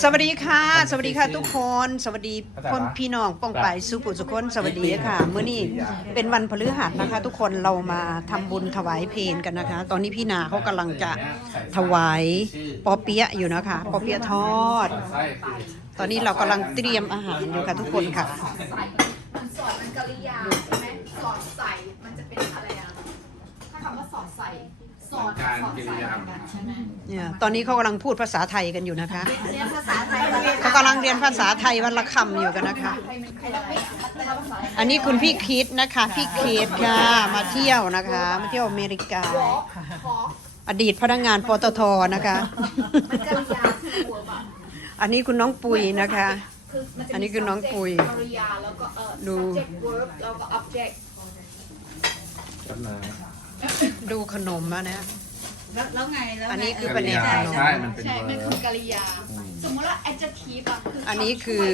สวัสดีค่ะ สวัสดีค่ะทุกคน สวัสดีพ่นพี่น้องป้องไปสุปุสุคนสวัสดีค่ะเมื่อนี้เป็นวันพฤหัสนะคะ ทุกคนเรามาทำบุญถวายเพลกันนะคะ ตอนนี้พี่นาเขากำลังจะถวายปอเปี๊ยะอยู่นะคะปอเปี๊ยะทอด ตอนนี้เรากำลังเตรียมอาหารอยู่ค่ะทุกคนค่ะมันสอดมันกริยาใช่ไหมสอดใส่มันจะเป็นอะไรอะถ้าคำว่าสอดใส่ สอดกับสอดใส่กันใช่ไหมเนี่ยตอนนี้เขากำลังพูดภาษาไทยกันอยู่นะคะ เรียนภาษาไทยเขากำลังเรียนภาษาไทยวันละคำอยู่กันนะคะอันนี้คุณพี่คิดนะคะ พี่คิดค่ะ มาเที่ยวนะคะ มาเที่ยวอเมริกา ขออดีตพนักงานปตทนะคะ มันกริยาคือหัวแบบอันนี้คุณน้องปุยนะคะ คือมันจะอันนี้คือน้องปุยกริยาแล้วก็เอ่อ ดู subject verb แล้วก็ object ดูขนมอะนะ แล้วแล้วไงแล้วไงอันนี้คือประเด็นขนมใช่มันเป็นใช่เวิมันร์คือกริยา สมมติว่า adjective อะคืออันนี้คือ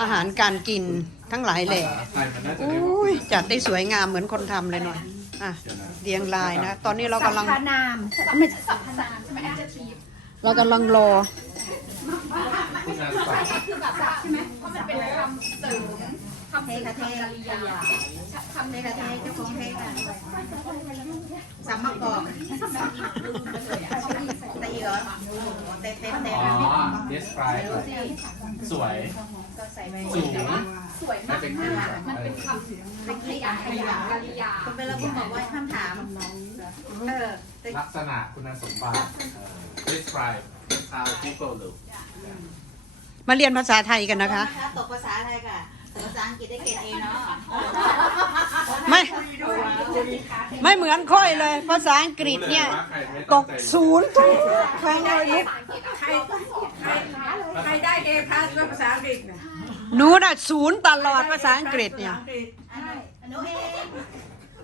อาหารการกินทั้งหลายแหล่ใช่มันน่าจะอุเรียก้ยจัดได้สวยงามเหมือนคนทำเลยหน่อยอะเรียงรายนะ ตอนนี้เรากำลังสรรพนาม ไม่ใช่สรรพนามใช่ไหม adjective เรากำลังรอ คุณอาศัยคือแบบว่าใช่ไหมเพราะมันเป็นคำเสริม คำเสริมคำกริยคำในกะเทยเจ้าของเทกะสามมะกอกตีเหรอเต็มเต็มเต็มอ๋อ describe สวย ก็ใส่ไปสูง สวยมากมันเป็นคำเป็นกริยากริยายกริยาคุณเป็นระบุบอกว่าห้ามถามเออลักษณะคุณสมบัติ describe how people look มาเรียนภาษาไทยกันนะคะตกภาษาไทยค่ะ ภาษาอังกฤษได้เกรดเอเนาะไม่ไม่เหมือนค่อยเลย ภาษาอังกฤษเนี่ย ตกศูนย์ทุกครั้งเลยลูกใครใครได้เอพลัสภาษาอังกฤษนะหนูน่ะศูนย์ตลอดภาษาอังกฤษเนี่ยหนูเอง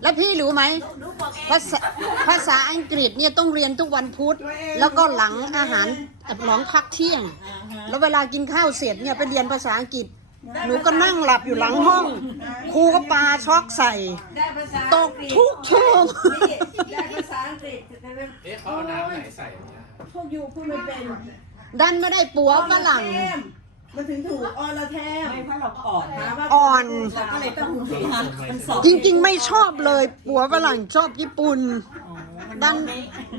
แล้วพี่รู้ไหมภาษาภาษาอังกฤษเนี่ยต้องเรียนทุกวันพุธแล้วก็หลังอาหารกับหลังพักเที่ยง แล้วเวลากินข้าวเสร็จเนี่ยไปเรียนภาษาอังกฤษ หนูก็นั่งหลับอยู่หลังห้อง ครูก็ปาช็อกใส่ ได้ภาษาตกทุกเทอมได้ภาษาอังกฤษแต่เป็นเอ๊ะเขาเอาน้ำไหนใส่เนี่ยพวกยูพูดไม่เป็นดันไม่ได้ปัวฝรั่งมันถึงถูกออละแทมไม่เพราะเราอ่อนนะว่าอ่อน เราก็เลยต้องมันสอบจริง ๆ ไม่ชอบเลย ปัวฝรั่งชอบญี่ปุ่น ดัน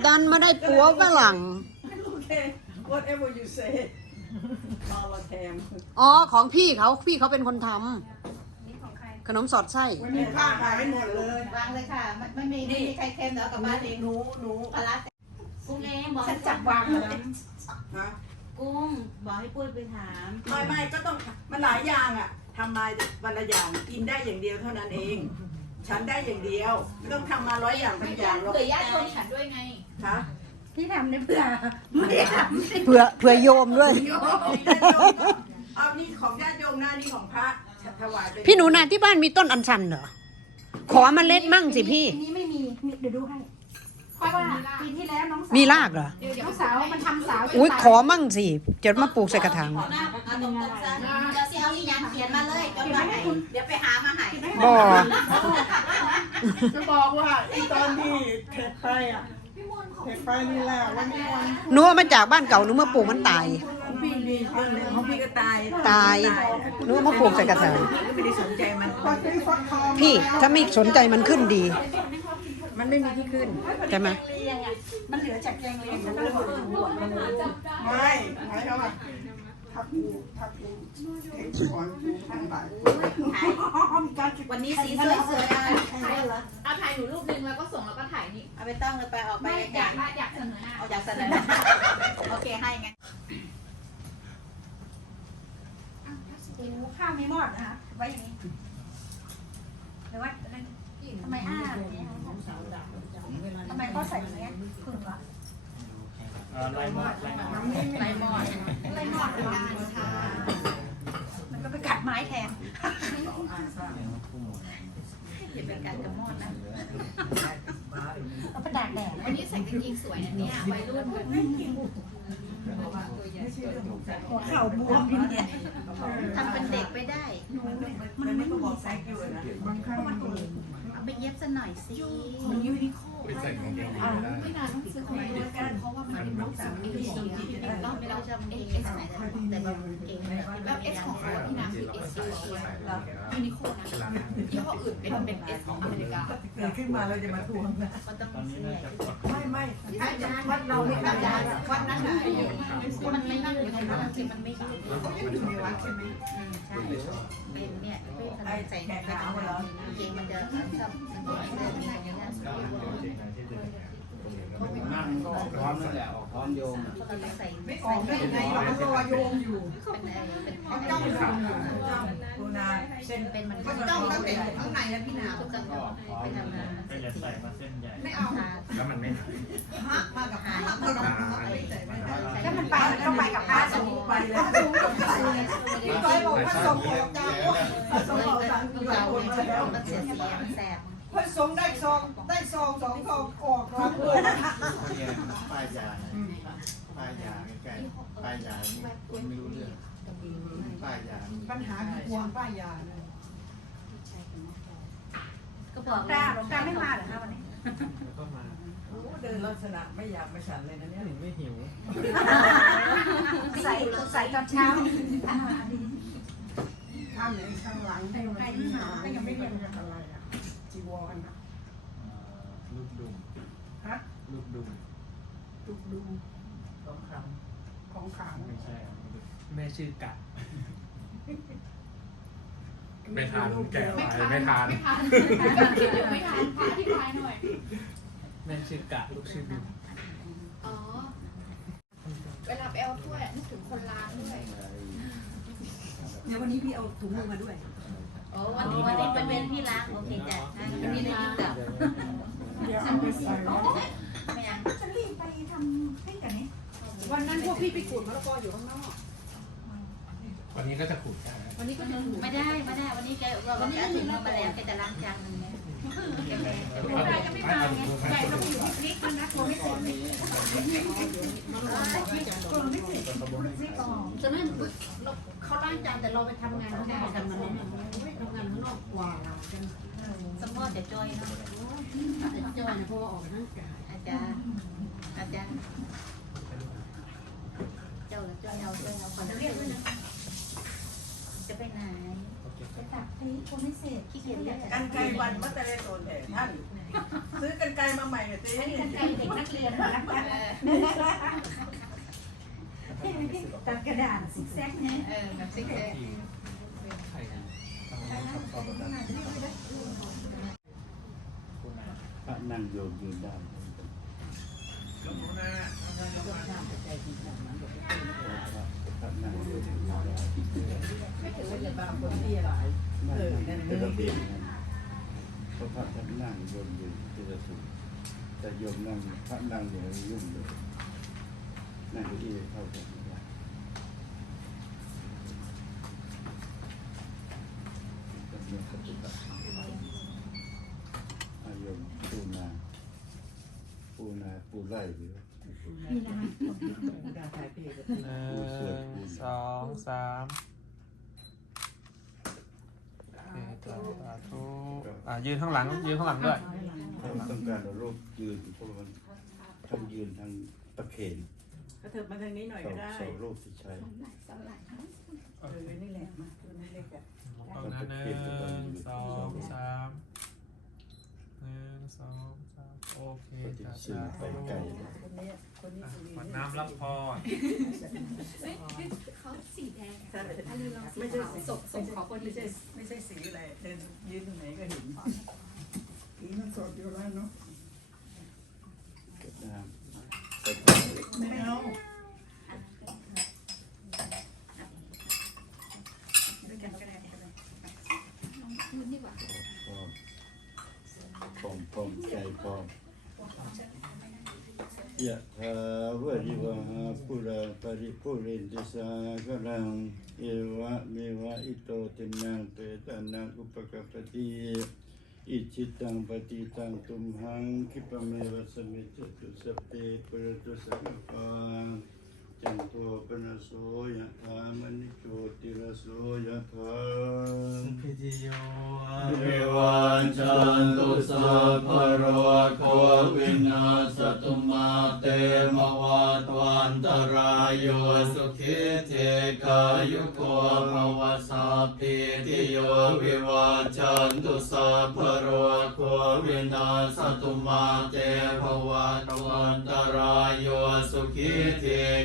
ดันไม่ได้ปัวฝรั่งโอเค whatever you say ออละ แทมอ๋อของพี่เขาพี่เขาเป็นคนทำขนมสอดไส้วันนี้ป้าขายไม่หมดเลยวางเลยค่ะไม่ไม่มีไม่มีใครเค็มแล้วกลับบ้านเองหนูหนูปลาร้ากุ้งเองบอกฉันจับวางเลยกุ้งบอกให้ปุ้ยไปถามไม่ไม่ก็ต้องมันหลายอย่างอะทำมาวันละอย่างกินได้อย่างเดียวเท่านั้นเอง ฉันได้อย่างเดียวไม่ต้องทำมาร้อยอย่างพันอย่างหรอกเผื่อญาติชนฉันด้วยไง คะ พี่ทำในเพื่อไม่ได้ทำเผื่อเผื่อโยมด้วยเอานี่ของญาติโยมหน้านี่ของพระถวายไปพี่หนูนาที่บ้านมีต้นอัญชันเหรอ ขอเมล็ดมั่งสิพี่นี้ไม่มีมีเดี๋ยวดูให้เพราะว่าปีที่แล้วน้องสาวมีรากเหรอ น้องสาวมันทำสาวอุ้ยขอมั่งสิจะมาปลูกใส่กระถางเอาตรงตรงซะเดี๋ยวสิเอาอีหยังเขียนมาเลยจดมาให้เดี๋ยวไปหามาให้บ่จะบอกว่าอีตอนที่เทปไปอะ เทปไปนี่แหละวันนี้วันหนูเอามาจากบ้านเก่าหนูมาปลูกมันตาย ของพี่มีต้นหนึ่งของพี่ก็ตายตายหนูเอามาปลูกใส่กระถาง พี่ก็ไม่ได้สนใจมันพี่ถ้าไม่สนใจมันขึ้นดีมันไม่มีที่ขึ้นใช่ไหมมันเหลือจากแกงเลียงมันไม่ไม่เขาอะ ถ้ากูถ้ากูเห็นก่อนกูท่านบ่ายวันนี้สีสวยๆอะเอาถ่ายหนูรูปนึงแล้วก็ส่งแล้วก็ถ่ายนี่เอาไปต้องเลยไปออกไปไม่อยากอยากเสนอหน้าเอาจากเสนอโอเคให้ไงข้าวไม่หมดนะคะไว้อย่างนี้หรือว่าทำไมอ้าแบบนี้ทำไมเขาใส่อย่างเงี้ยพึ่งเหรอไล่หมดไล่หมด วันนี้ใส่กางเกงสวยนะเนี่ยวัยรุ่นหัวเข่าบวมเนี่ยทำเป็นเด็กไปได้ มันไม่ต้องบอกไซส์อยู่นะบางครั้งมันเอาไปเย็บซะหน่อยสิมันยูนิโค ไปใส่ของเดียวไม่ได้ไม่นานต้องซื้อของด้วยกันเพราะว่ามันเป็นรูปสามมิติเราไม่เราจะเอสไหนแต่แบบเองแล้วเอสของเขาพี่นาคือเอสเอเชียยูนิโคนะยี่ห้ออื่นเป็นเป็นเอสของอเมริกาเกิดขึ้นมาเราจะมาทวงนะก็ต้องซื้อใหญ่ไม่ไม่วัดเราไม่กล้าย้ายวันนั้นไหนมันไม่นั่งอยู่ในนั้นคือมันไม่ยืดอยู่ในวัดใช่ไหมอืมใช่เป็นเนี่ยไอ้ใส่แขนขาวเหรอเกงมันจะชอบมั นั่งก็พร้อมนั่นแหละออกพร้อมโยมก็ต้องใส่ไม่ออกได้ยังไงเราก็รอโยมอยู่เป็นไอ้เป็นเขาจ้องอยู่จ้องโบนาเส้นเป็นมันมันจ้องตั้งแต่ข้างในแล้วพี่นาทุกคนไปทำงานก็จะใส่มาเส้นใหญ่ไม่เอาแล้วมันไม่หายพระมากับพระมากับพระไม่ใส่ไม่ได้แล้วมันไปต้องไปกับพระสงฆ์ไปเลยพี่ก้อยบอกพระสงฆ์บอกเจ้าพระสงฆ์บอกสั่งอยู่เราคนมาแล้วมันเสียเสียงแสบ พระสงฆ์ได้ซองได้ซองสองซองออกครับเลยเนี่ยป้ายยาป้ายยาใกล้ๆป้ายยานี่คนไม่รู้เรื่องป้ายยาปัญหาคือกลัวป้ายยานะก็บอกตาหลวงตาไม่มาเหรอคะวันนี้ก็มาโอ้เดินลักษณะไม่อยากมาฉันเลยนะเนี่ยถึงไม่หิวใส่ใส่ตอนเช้าข้างไหนข้างหลังให้ให้ที่หา รนะลูกดุมฮะลูกดุมดูดูต้องคของขลังำไม่ใช่แม่ชื่อกัด ไม่ทานแกะไปไม่ทานไม่ทานคิดอยู่ไม่ทานพาอธิบายหน่อย แม่ชื่อกัดลูกชื่อบิวอ๋อ เวลาไปเอาถ้วยนึกถึงคนล้างด้วยเดี๋ยววันนี้พี่เอาถุงมือมาด้วย โอ้วันนี้วันนี้เป็นเวรพี่ล้างโอเคจ้ะวันนี้ได้ยินกับเดี๋ยวเอาไปใส่ไว้ไม่ยังจะรีบไปทำให้กันนี้วันนั้นพวกพี่ไปขูดมะละกออยู่ข้างนอก วันนี้ก็จะขูดได้วันนี้ก็จะถูกไม่ได้ไม่ได้ วันนี้แกวันนี้ถึงมาแล้วแกจะล้างจานนึงเนี่ยแกไม่ไม่ม่ได้ใหญ่ต้องอยู่พริกนะตัวไม่เสร็จฉะนั้นเราเขาล้างจานแต่เราไปทำงานข้างกทำงานข้าทำงาน สมมติจะจอยเนาะจ้าเนี่ยเพราะว่าออกทั้งกายอาจารย์อาจารย์เจ้าเจ้าเราเจ้าเราขอจะเรียกด้วยนะจะไปไหนไปตักให้คนไม่เสร็จขี้เกียจเรียกกันไกรวันมัตเตเลโซนแห่ท่าน ซื้อกันไกรมาใหม่กับเจ๊อันนี้กันไกลเด็กนักเรียนนะตัดกระดาษซิกแซกเนี่ยเออแบบซิกเซไข่ ทำซับซ้อบคุณนายพระนั่งโยมยืนได้พระนั่งโยมยืนได้ไม่ถือว่าจะบางคนที่หลายนั่งเป็นระเบียบนะเพระพระท่านนั่งโยมยืนที่จะสุขแต่โยมนั่งพระนั่งอย่างยุ่งเลยนั่งที่เข้ากันไม่ได้ก็มีปฏิบัติอายมปูนาปูนาปู ไล่อยู่มีนาดาถ่ายเพจหนึ่งสองสามโอเคสาธุอะยืนข้างหลังยืนข้างหลังด้วยถ้าต้องการเอารูปยืนเพราะมันต้องยืนทางตะเข็นก็เถิบมาทางนี้หน่อยเสาก็ได้เสารูปที่ใช้เออนี่แหละมาตัวนี้เล็กอะเอานะหนึ่งสองสามหนึ่งสองสาม โอเคปฏิจ้ะสินสาไปธุไกลคนนี้คนนี้อะสุริขวดนทร์น้ำรับพรเขาสีแดงใช่อันนี้เราสีไม่ใช่ขาวสีส่งส่งเขาพอดีไม่ใช่ไม่ใช่สีอะไรเดินยืนตรงไหนก็เห็นสีมันสดอยู่แล้วเนาะ เกิดน้ำไปไกล ไม่เอาด้วยกันก็ได้ มือดีกว่า พร้อมพร้อมพร้อมใจพร้อม ภาวริวหาปุราปริปุเรนติสากรังเอวะเมวะอิโตตินังเปตานังอุปกปปติอิจิตังปฏิตังตุมหังคิปเมวะสมิจตุสเปปุเรตุสัพพา จันโทปนะโสยะธามณิโชติระโสยะธาพิจิโยวิวันจันตุสัพพโรโควินาสตุมาเตมวัตวันตรายโยสุขิเทกายุโกภวสัพพิติโยวิวันจันตุสัพพโรโควินาสตุมาเตภวัตวันตรายโยสุขิเท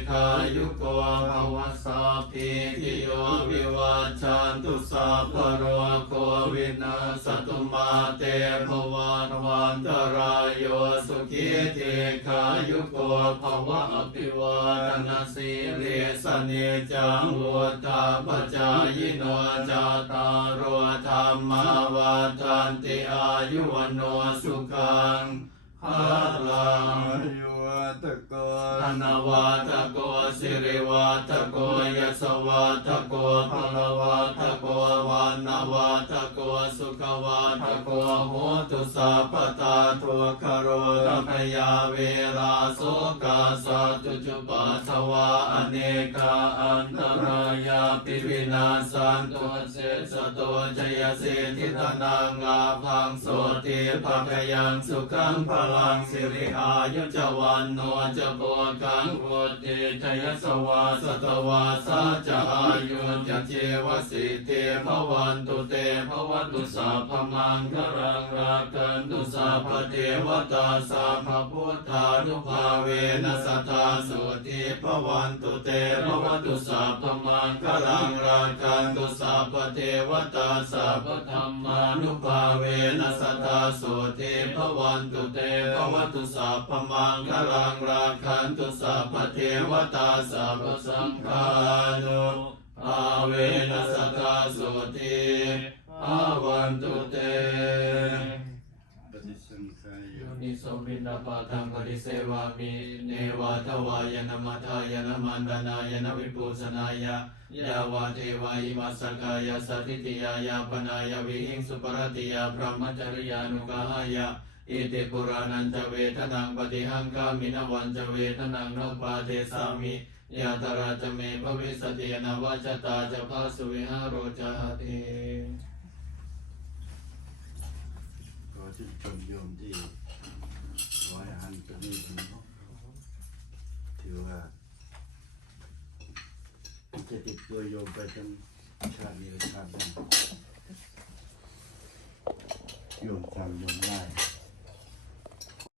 คายุโกภวสัพพิติโยวิวัจจัน ตุสัพพโรโควินาสตุมาเตภวัตวันตรายโยสุขิเทกายุโกภวะอภิวาทนาสีเลสเนจังวุฒาปจายโนจาตารโรธรรมาวาทันติอายุวันโนสุขัง ภาลังยุวัตโกธนวัตโกสิริวัตโกยสวัตโกพลวัตโก วันนวัตโกสุขวัตโกโหตุสัพพตาทุกขโรตพยาเวราโสกาสัตุจุปัสสวะอเนกาอันตรายาปิวินาสันตุเสสโตจยเสทิตนังลาพังโสติภะกยังสุขังพลังสิริอายุจวันโนจะโพกังโวติจยสวาสตวาสัจอายุจเจวสิทธิภวันตุเตภวตุสัพพมังครังรากันตุสัพพเทวตาสัพพพุทธานุภาเวนัสตาสุติภวันตุเตภวตุสัพพมังครังรากันตุสัพพเทวตาสัพพธรรมานุภาเวนัสตาสุติภวันตุเตภวตุสัพพมังครังรากันตุสัพพเทวตาสัพพสังฆานุ ภาเวนัสตตาสุติภวันตุเตปฏิสังขายโยนิสมินาปะทังปริเสวามิเนวาทวายนมัทายนมันดานายนวิปุสนายยาวาเทวาอิมัสสกายาสัติติยายาปนายวิหิงสุปรติยาพระมจริยานุกายาอิติปุรานันจเวทนังปฏิหังกามินวันจเวทนังนปาเทสามิ ยาตราจเมภวิสตินวัจตาจะภาสุวิหารโรจหเทขอที่ชมโยมที่ร้อยอันตรงนี้ถือว่าจะติดตัวโยมไปจนชาตินี้ชาติหน้าโยมทำโยมได้